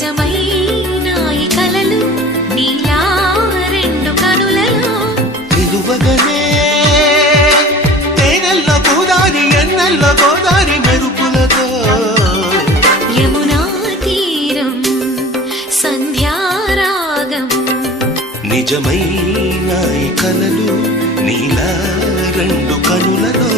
నిజమైనాయి కలలు నీలా రెండు కనులలో తెలువగనే తేనెల్ల గోదారి ఎన్నెల్ల గోదారి మెరుపులతో యమునా తీరం సంధ్యారాగం నిజమైనాయి కలలు నీలా రెండు కనులలో